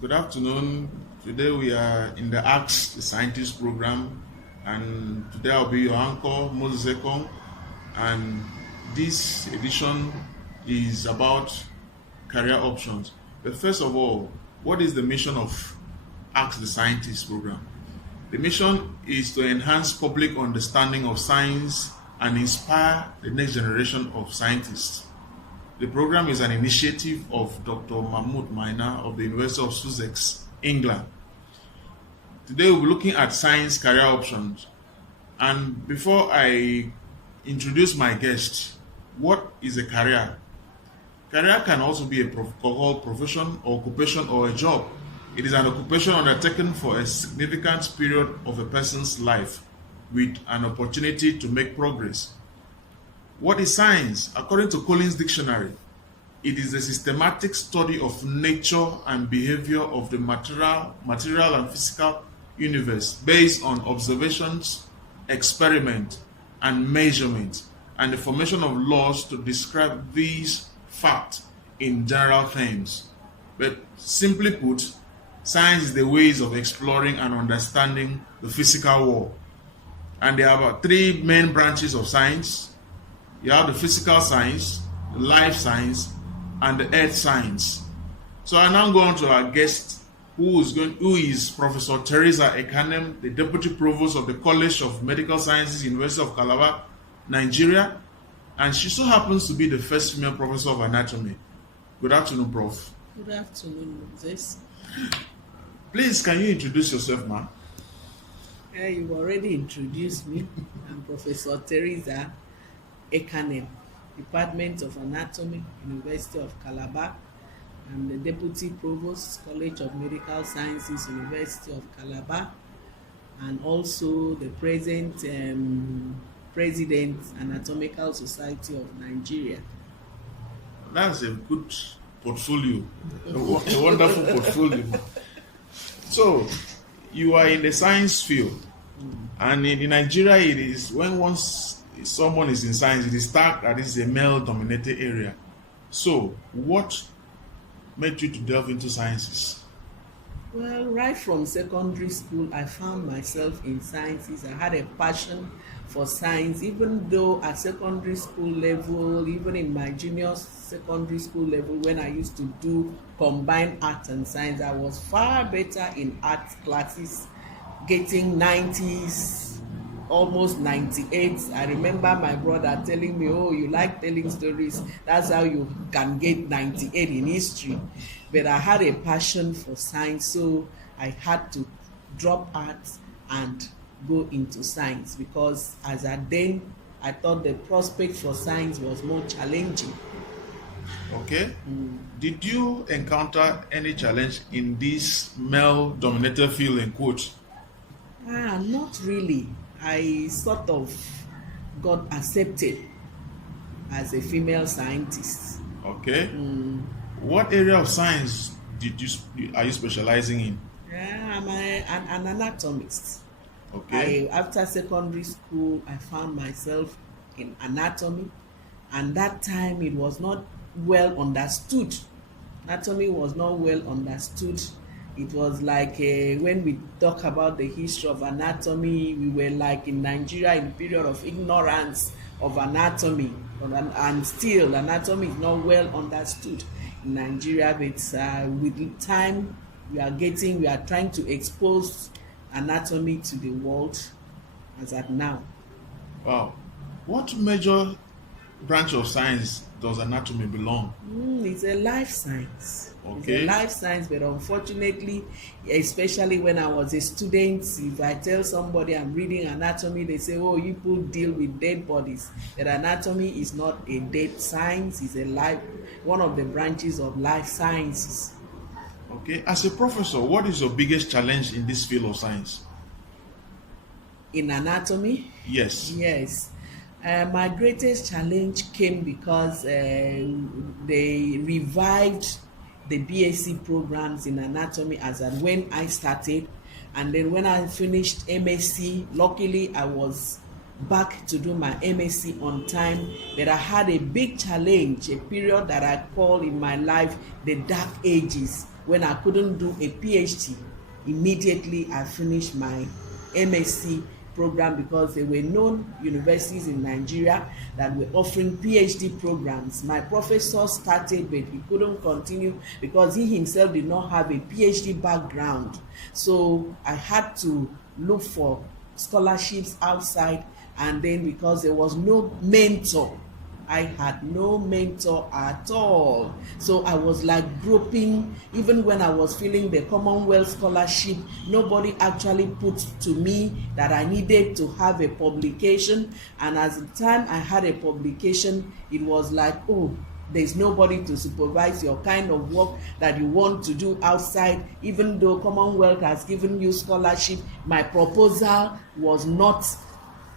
Good afternoon. Today we are in the Ask the Scientist program, and today I'll be your anchor, Moses Ekong, and this edition is about career options. But first of all, what is the mission of Ask the Scientist program? The mission is to enhance public understanding of science and inspire the next generation of scientists. The program is an initiative of Dr. Mahmoud Maina of the University of Sussex, England. Today we'll be looking at science career options. And before I introduce my guest, what is a career? Career can also be a called profession or occupation or a job. It is an occupation undertaken for a significant period of a person's life with an opportunity to make progress. What is science? According to Collins Dictionary, it is a systematic study of nature and behavior of the material and physical universe based on observations, experiment, and measurement, and the formation of laws to describe these facts in general terms. But simply put, science is the ways of exploring and understanding the physical world. And there are about three main branches of science. You have the physical science, the life science, and the earth science. So I now go on to our guest, who is Professor Theresa Ekanem, the Deputy Provost of the College of Medical Sciences, University of Calabar, Nigeria, and she so happens to be the first female professor of anatomy. Good afternoon, Prof. Good afternoon, Moses. Please, can you introduce yourself, ma'am? You've already introduced me. I'm Professor Theresa Ekanem, Department of Anatomy, University of Calabar. I'm the Deputy Provost, College of Medical Sciences, University of Calabar, and also the present President, Anatomical Society of Nigeria. That's a good portfolio, a wonderful portfolio. So, you are in the science field, and in Nigeria, it is once someone is in science, it is tagged that this is a male-dominated area. So, what made you to delve into sciences? Well, right from secondary school, I found myself in sciences. I had a passion for science, even though at secondary school level, even in my junior secondary school level, when I used to do combined art and science, I was far better in art classes, getting 90s, almost 98. I remember my brother telling me, oh, you like telling stories, that's how you can get 98 in history. But I had a passion for science, so I had to drop art and go into science, because as at then I thought the prospect for science was more challenging. Okay. Did you encounter any challenge in this male-dominated field, in quotes? Not really. I sort of got accepted as a female scientist. Okay. What area of science are you specializing in? I'm an anatomist. Okay. After secondary school, I found myself in anatomy, and that time it was not well understood. Anatomy was not well understood. It was like when we talk about the history of anatomy, we were like in Nigeria in a period of ignorance of anatomy, and still anatomy is not well understood in Nigeria. But with time, we are trying to expose anatomy to the world as at now. Wow. What major branch of science does anatomy belong? It's a life science. Okay. It's a life science, but unfortunately, especially when I was a student, if I tell somebody I'm reading anatomy, they say, oh, you people deal with dead bodies. But anatomy is not a dead science, it's one of the branches of life sciences. Okay. As a professor, what is your biggest challenge in this field of science? In anatomy? Yes. Yes. My greatest challenge came because they revived the BSc programs in anatomy as at when I started, and then when I finished MSc, luckily I was back to do my MSc on time, but I had a big challenge, a period that I call in my life the dark ages, when I couldn't do a PhD. Immediately I finished my MSc program because there were no universities in Nigeria that were offering PhD programs. My professor started, but he couldn't continue because he himself did not have a PhD background. So I had to look for scholarships outside, and then because there was no mentor, I had no mentor at all. So I was like groping. Even when I was filling the Commonwealth scholarship, nobody actually put to me that I needed to have a publication. And at the time I had a publication, it was like, oh, there's nobody to supervise your kind of work that you want to do outside. Even though Commonwealth has given you scholarship, my proposal was not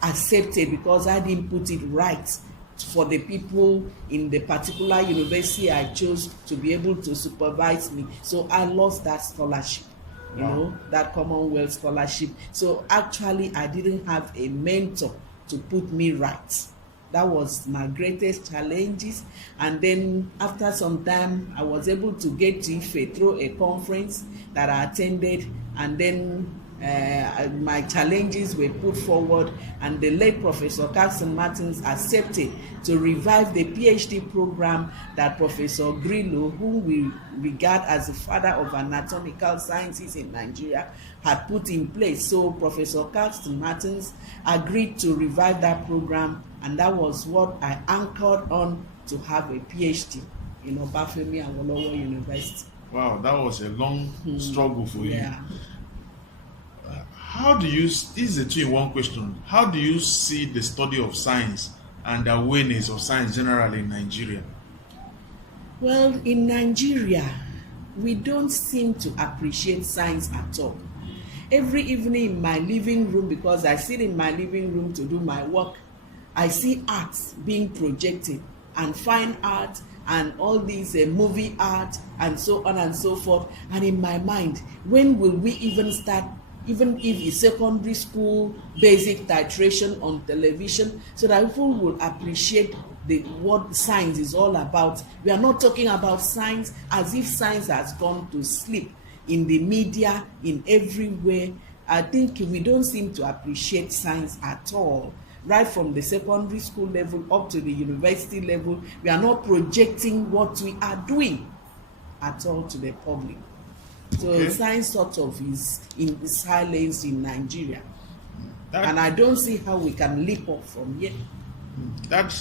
accepted because I didn't put it right for the people in the particular university I chose to be able to supervise me. So I lost that scholarship, you know, that Commonwealth scholarship. So actually I didn't have a mentor to put me right. That was my greatest challenges. And then after some time, I was able to get to Ife through a conference that I attended, and then my challenges were put forward, and the late Professor Carson Martins accepted to revive the PhD program that Professor Grillo, whom we regard as the father of anatomical sciences in Nigeria, had put in place. So Professor Carson Martins agreed to revive that program, and that was what I anchored on to have a PhD in Obafemi Awolowo University. Wow, that was a long struggle for you. Yeah. How do you, this is a two-in-one question, how do you see the study of science and the awareness of science generally in Nigeria? Well, in Nigeria, we don't seem to appreciate science at all. Every evening in my living room, because I sit in my living room to do my work, I see art being projected, and fine art, and all these movie art, and so on and so forth. And in my mind, when will we even start, even if it's secondary school basic titration on television, so that people will appreciate what science is all about? We are not talking about science as if science has gone to sleep in the media, in everywhere. I think we don't seem to appreciate science at all. Right from the secondary school level up to the university level, we are not projecting what we are doing at all to the public. So okay. Science sort of is in silence in Nigeria. And I don't see how we can leap up from here. That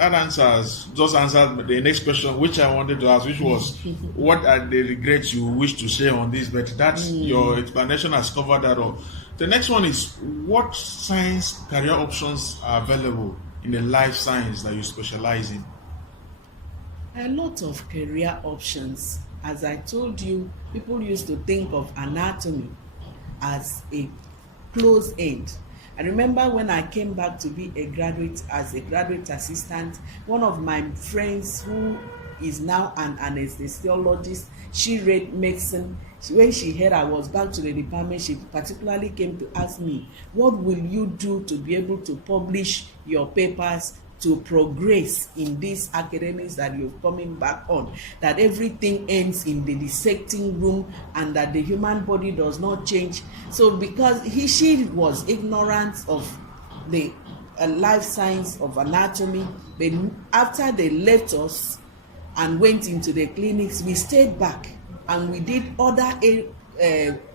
answers, just answered the next question which I wanted to ask, which was what are the regrets you wish to share on this, but that's your explanation has covered that all. The next one is, what science career options are available in the life science that you specialize in? A lot of career options. As I told you, people used to think of anatomy as a close end. I remember when I came back to be a graduate, as a graduate assistant, one of my friends who is now an anesthesiologist, she read medicine. When she heard I was back to the department, she particularly came to ask me, what will you do to be able to publish your papers, to progress in these academics that you're coming back on, that everything ends in the dissecting room and that the human body does not change? So because she was ignorant of the life science of anatomy, but after they left us and went into the clinics, we stayed back and we did other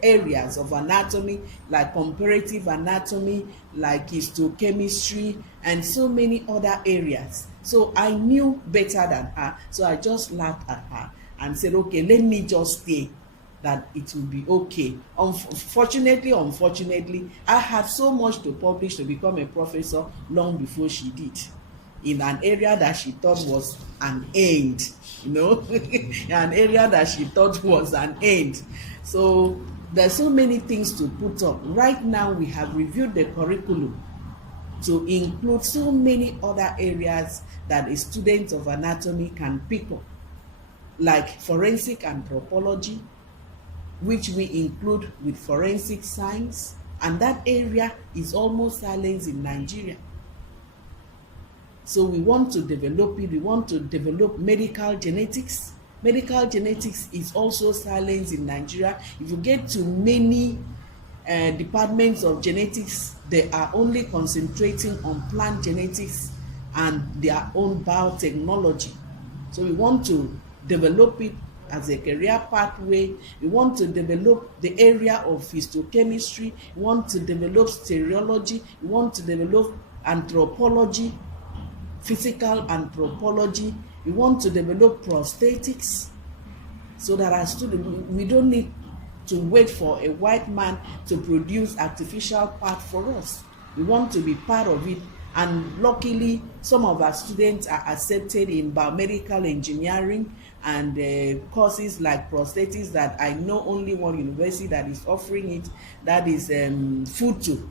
areas of anatomy, like comparative anatomy, like histochemistry, and so many other areas. So I knew better than her, so I just laughed at her and said, okay, let me just stay, that it will be okay. Unfortunately, I had so much to publish to become a professor long before she did, in an area that she thought was an end, an area that she thought was an end. So there's so many things to put up. Right now, we have reviewed the curriculum to include so many other areas that a student of anatomy can pick up, like forensic anthropology, which we include with forensic science, and that area is almost silenced in Nigeria. So we want to develop it. We want to develop medical genetics. Medical genetics is also silenced in Nigeria. If you get to many departments of genetics, they are only concentrating on plant genetics and their own biotechnology. So we want to develop it as a career pathway. We want to develop the area of histochemistry. We want to develop stereology. We want to develop anthropology, physical anthropology. We want to develop prosthetics, so that our students, we don't need to wait for a white man to produce artificial parts for us. We want to be part of it. And luckily, some of our students are accepted in biomedical engineering and courses like prosthetics that I know only one university that is offering it, that is FUTU.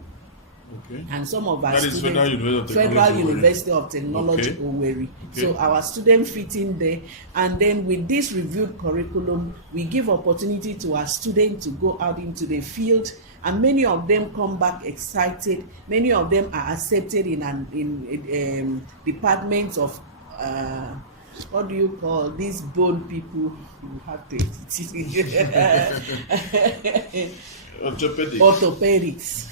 Okay. And some of our that students, Federal University of Technology, Owerri. Okay. So our students fit in there, and then with this reviewed curriculum, we give opportunity to our students to go out into the field, and many of them come back excited. Many of them are accepted in departments of what do you call these bone people? You have to orthopedics.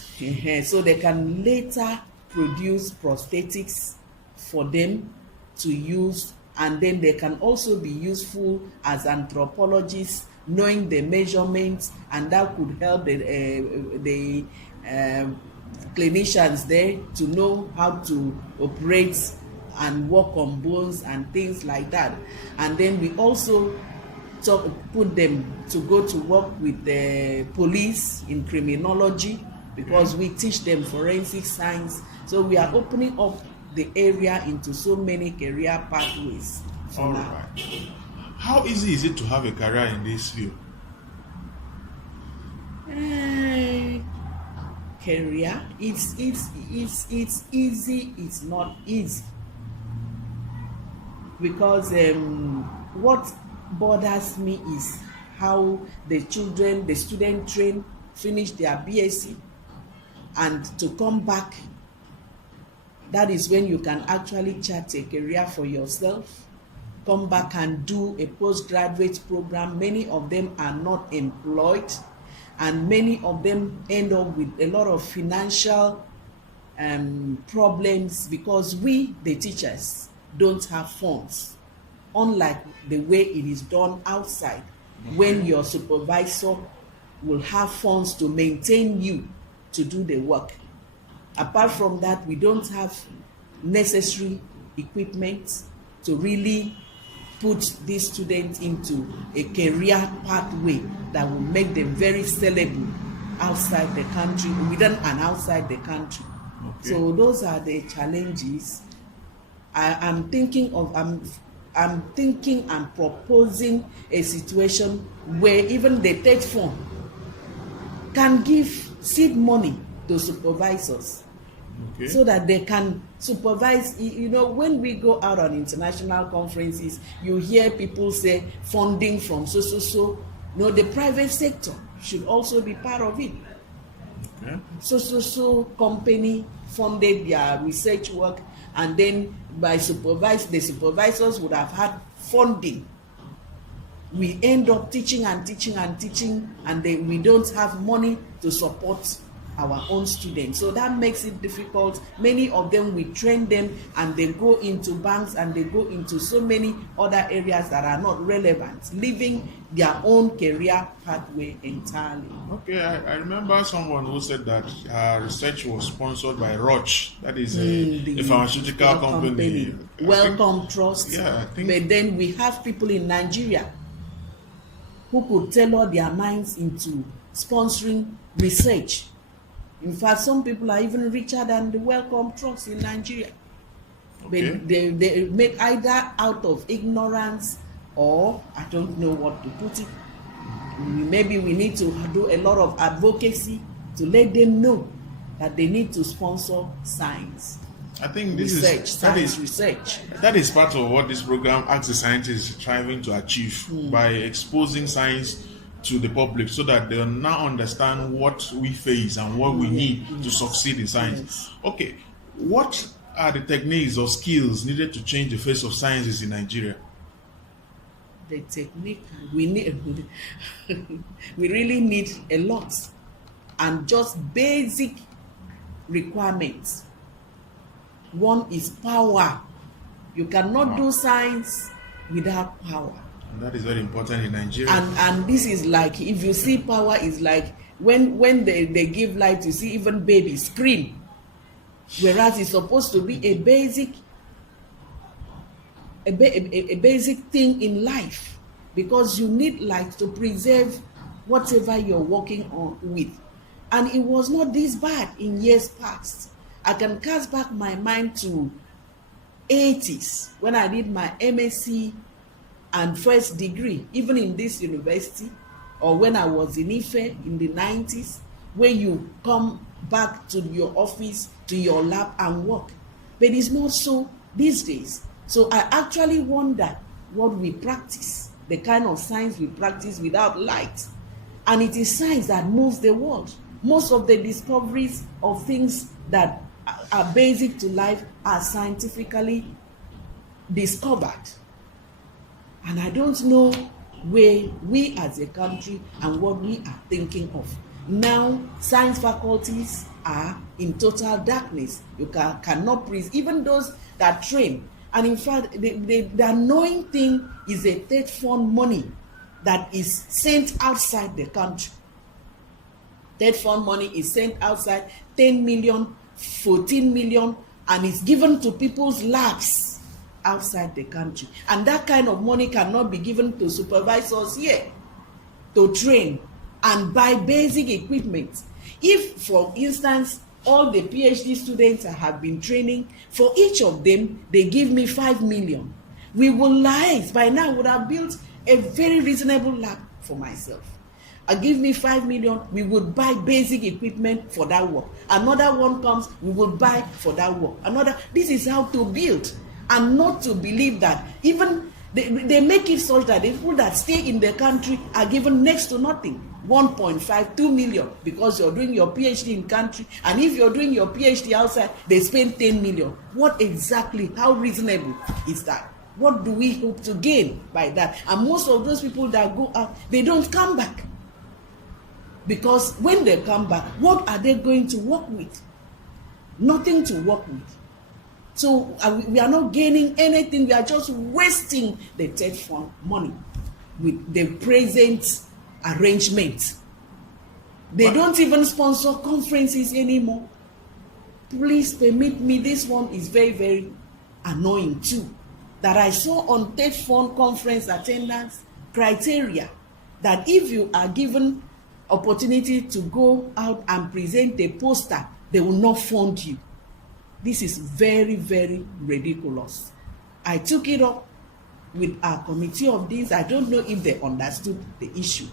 So they can later produce prosthetics for them to use, and then they can also be useful as anthropologists, knowing the measurements, and that could help the clinicians there to know how to operate and work on bones and things like that. And then we also put them to go to work with the police in criminology, because we teach them forensic science. So we are opening up the area into so many career pathways. All right. How easy is it to have a career in this field? Career, it's easy. It's not easy, because what bothers me is how the student finish their BSc, and to come back, that is when you can actually chart a career for yourself. Come back and do a postgraduate program. Many of them are not employed, and many of them end up with a lot of financial problems, because we, the teachers, don't have funds, unlike the way it is done outside. Okay. When your supervisor will have funds to maintain you to do the work. Apart from that, we don't have necessary equipment to really put these students into a career pathway that will make them very sellable outside the country, within and outside the country. Okay. So those are the challenges. I'm thinking and proposing a situation where even the TED fund can give seed money to supervisors. Okay. So that they can supervise. When we go out on international conferences, you hear people say funding from so. No, the private sector should also be part of it. Okay. So company funded their research work, and then the supervisors would have had funding. We end up teaching, and then we don't have money to support our own students. So that makes it difficult. Many of them, we train them and they go into banks and they go into so many other areas that are not relevant, leaving their own career pathway entirely. Okay, I remember someone who said that research was sponsored by Roche, that is a pharmaceutical company. Wellcome Trust. Yeah, I think. But then we have people in Nigeria who could tailor their minds into sponsoring research. In fact, some people are even richer than the Wellcome Trust in Nigeria. Okay. But they make either out of ignorance, or I don't know what to put it. Maybe we need to do a lot of advocacy to let them know that they need to sponsor science. I think this research. That is part of what this program Ask the Scientist is striving to achieve by exposing science to the public so that they'll now understand what we face and what we need to succeed in science. Yes. Okay, what are the techniques or skills needed to change the face of sciences in Nigeria? The technique we need, we really need a lot, and just basic requirements. One is power. You cannot do science without power. And that is very important in Nigeria. And this is like, if you see power, is like when they give life, you see even babies scream, whereas it's supposed to be a basic thing in life, because you need life to preserve whatever you're working on with. And it was not this bad in years past. I can cast back my mind to 80s when I did my MSc and first degree, even in this university, or when I was in Ife in the 90s, where you come back to your office, to your lab and work. But it's not so these days. So I actually wonder what we practice, the kind of science we practice without light. And it is science that moves the world. Most of the discoveries of things that are basic to life are scientifically discovered. And I don't know where we as a country and what we are thinking of. Now, science faculties are in total darkness. You cannot praise even those that train. And in fact, the annoying thing is a third fund money that is sent outside the country. Third fund money is sent outside, 10 million, 14 million, and it's given to people's labs outside the country. And that kind of money cannot be given to supervisors here to train and buy basic equipment. If, for instance, all the PhD students I have been training, for each of them, they give me 5 million. We will lies. By now, I would have built a very reasonable lab for myself. Give me 5 million, we would buy basic equipment for that work. Another one comes, we will buy for that work. This is how to build, and not to believe that even they make it such that the people that stay in the country are given next to nothing. 1.5, 2 million because you're doing your PhD in country, and if you're doing your PhD outside, they spend 10 million. What exactly, how reasonable is that? What do we hope to gain by that? And most of those people that go out, they don't come back. Because when they come back, what are they going to work with? Nothing to work with. So we are not gaining anything. We are just wasting the third fund money with the present arrangement. They don't even sponsor conferences anymore. Please permit me, this one is very, very annoying too. That I saw on third fund conference attendance criteria that if you are given opportunity to go out and present a poster, they will not fund you. This is very, very ridiculous. I took it up with our committee of deans. I don't know if they understood the issue.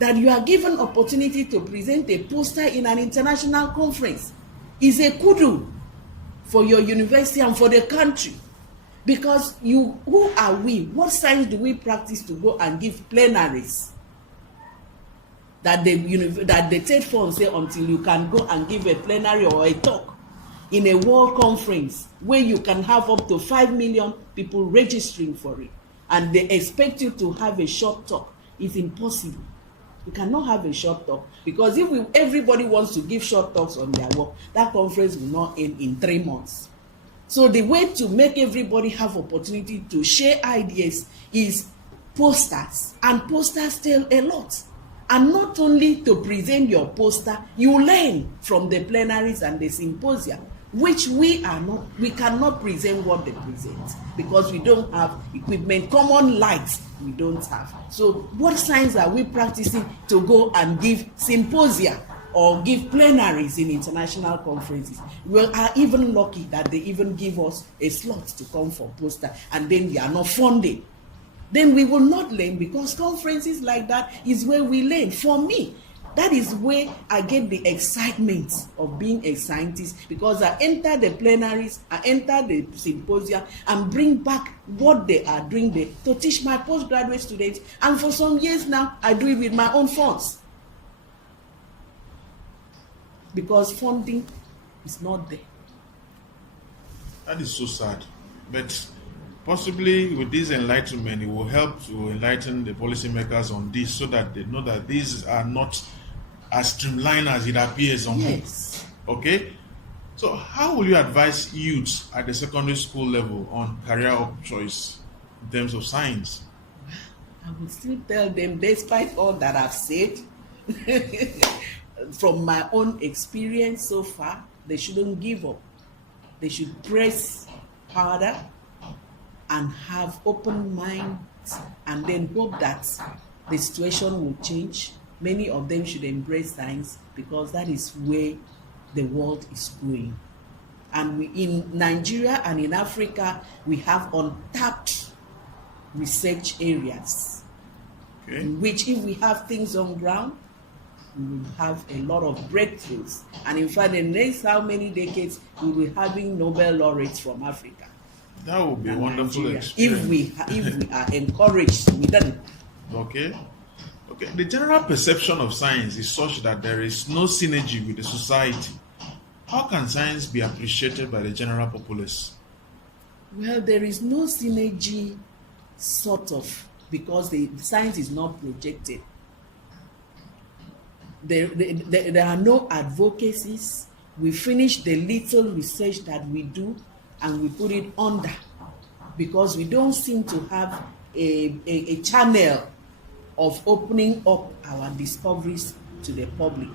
That you are given opportunity to present a poster in an international conference is a kudu for your university and for the country. Because who are we? What science do we practice to go and give plenaries? That the third fund say until you can go and give a plenary or a talk in a world conference where you can have up to 5 million people registering for it, and they expect you to have a short talk. It's impossible. You cannot have a short talk, because if everybody wants to give short talks on their work, that conference will not end in 3 months. So the way to make everybody have opportunity to share ideas is posters, and posters tell a lot. And not only to present your poster, you learn from the plenaries and the symposia, which we cannot present what they present because we don't have equipment, common lights we don't have. So what science are we practicing to go and give symposia or give plenaries in international conferences? We are even lucky that they even give us a slot to come for poster, and then we are not funded. Then we will not learn, because conferences like that is where we learn. For me, That is where I get the excitement of being a scientist, because I enter the plenaries, I enter the symposia, and bring back what they are doing there to teach my postgraduate students. And for some years now, I do it with my own funds, because funding is not there. That is so sad. But possibly with this enlightenment, it will help to enlighten the policymakers on this, so that they know that these are not as streamlined as it appears on Yes. Okay? So how will you advise youths at the secondary school level on career of choice in terms of science? I would still tell them, despite all that I've said, from my own experience so far, they shouldn't give up. They should press harder and have open minds, and then hope that the situation will change. Many of them should embrace science, because that is where the world is going. And we, in Nigeria and in Africa, we have untapped research areas, Okay. in which, if we have things on ground, we will have a lot of breakthroughs. And in fact, in the next how many decades, we will be having Nobel laureates from Africa. That would be a and wonderful Nigeria, experience. if we are encouraged with them. Okay. Okay. The general perception of science is such that there is no synergy with the society. How can science be appreciated by the general populace? Well, there is no synergy, sort of, because the science is not projected. There are no advocacies. We finish the little research that we do and we put it under, because we don't seem to have a channel of opening up our discoveries to the public.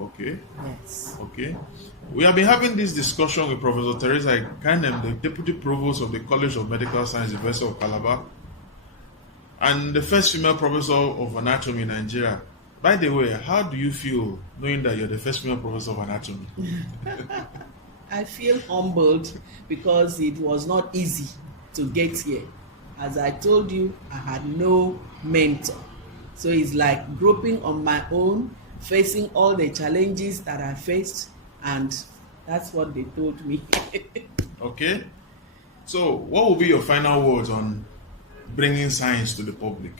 Okay. Yes. Okay. We have been having this discussion with Professor Theresa Ekanem, the Deputy Provost of the College of Medical Science, University of Calabar, and the first female professor of anatomy in Nigeria. By the way, how do you feel knowing that you're the first female professor of anatomy? I feel humbled, because it was not easy to get here. As I told you, I had no mentor. So it's like groping on my own, facing all the challenges that I faced, and that's what they told me. Okay. So, what will be your final words on bringing science to the public,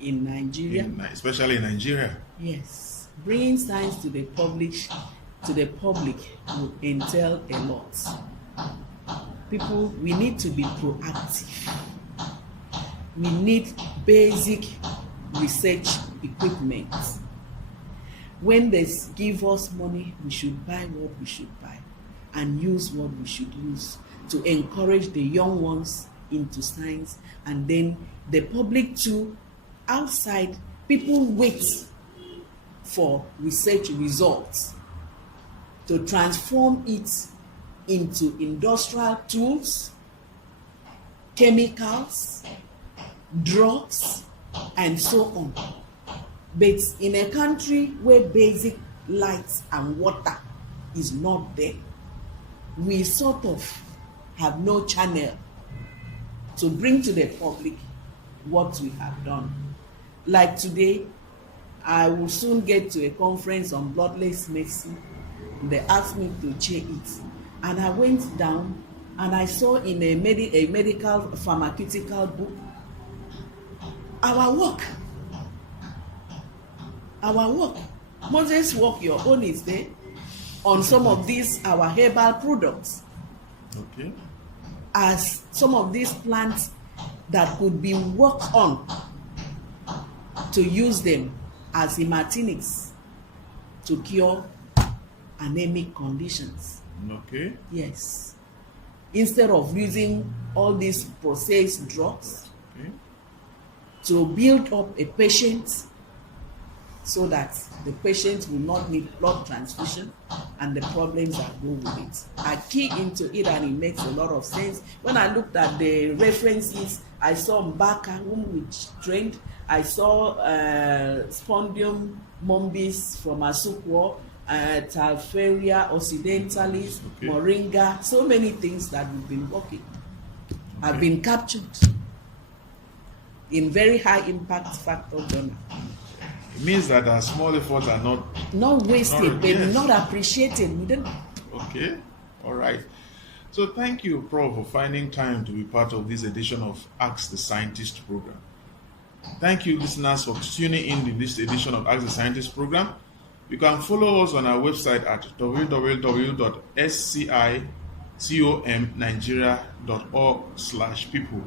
In Nigeria, especially in Nigeria? yes, bringing science to the public will entail a lot. People, we need to be proactive. We need basic research equipment. When they give us money, we should buy what we should buy and use what we should use to encourage the young ones into science. And then the public too, outside, people wait for research results to transform it into industrial tools, chemicals, drugs, and so on. But in a country where basic lights and water is not there, we sort of have no channel to bring to the public what we have done. Like today, I will soon get to a conference on bloodless medicine. They asked me to chair it, and I went down and I saw in a medical pharmaceutical book our work. Moses' work, your own, is there on some of these our herbal products, Okay. as some of these plants that could be worked on to use them as hematinics to cure anemic conditions. Okay. Yes. Instead of using all these processed drugs, Okay. to build up a patient so that the patient will not need blood transfusion and the problems that go with it. I key into it and it makes a lot of sense. When I looked at the references, I saw Mbaka, whom we trained. I saw Spondium morbis from Asukwo, Talferia occidentalis, Okay. Moringa, so many things that we've been working have been captured in very high impact factor journal. It means that our small efforts are not wasted, Not- maybe yes. not appreciated. We didn't. okay. All right. So thank you, Prof, for finding time to be part of this edition of Ask the Scientist program. Thank you, listeners, for tuning in to this edition of Ask the Scientist program. You can follow us on our website at www.scicomnigeria.org/people.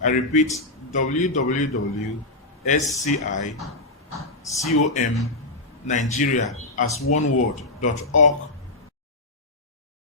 I repeat, www.scicomnigeria as one word .org